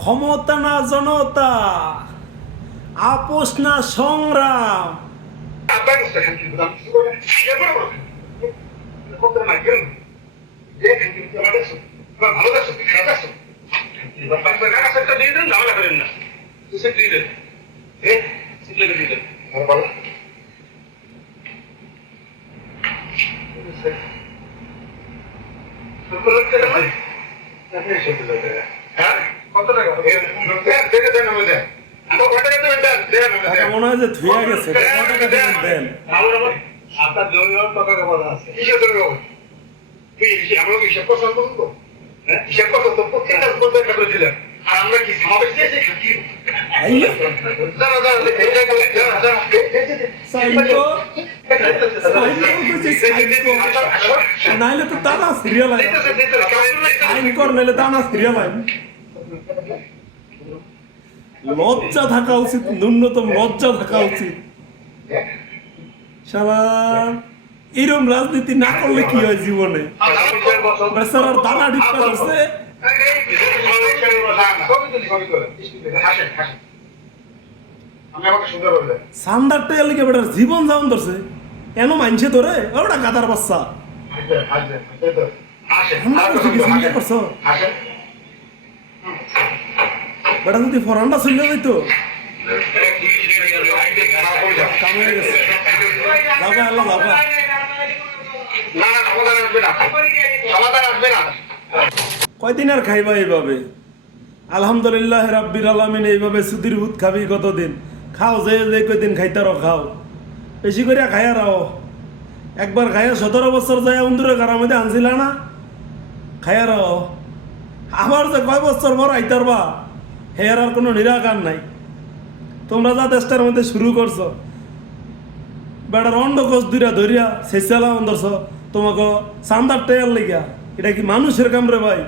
ক্ষমতা না জনতা, আপোষ না সংগ্রাম। টাকা মনে হয় যে ধুয়ে গেছে, কত টাকা দিবেন দেন। আপনার জমি টাকা কথা আছে, কিসের জমি হবে? আমরা হিসাব করতে তো, হিসাব করতে তো প্রত্যেকটা টাকা করে দিলেন, আর আমরা কি সমাবেশ দিয়েছি? নাইলে তো দানা সিরিয়াল আইন কর, নাইলে দানা সিরিয়াল আইন। লজ্জা থাকা উচিত, ন্যূনতম লজ্জা থাকা উচিত। শালা এরকম রাজনীতি না করলে কি হয় জীবনে? বেচারার দানা ঢিপা করছে। সান্দার টেল লিখে বেটার জীবন যাওন ধরছে, কেন মানছে তোরে? ওটা গাদার বাচ্চা। চিন্তা করছো বেটা যদি ফরানটা চলে যাইতো কামড়ে গেছে। যাবা আল্লাহ যাবা। কয়দিন আর খাইবা এইভাবে? আলহামদুলিল্লাহ রাব্বিল আলামিন। এইভাবে সুদির ভূত খাবি কতদিন? খাও যে যে কয়দিন খাইতারও খাও, বেশি করে খাইয়া রাও। একবার খাইয়া 17 বছর যায় অন্দুরে ঘরের মধ্যে আনছিল না, খাইয়া রাও। আবার যে কয় বছর পর আইতারবা হেয়ার আর কোনো নিরাকার নাই। তোমরা যা দেশটার মধ্যে শুরু করছো, বেটার অন্ডকোষ দুইটা ধরিয়া শেষালা অন্দরছ তোমাকে চান্দার টেয়ার লেগা। এটা কি মানুষের কাম রে ভাই?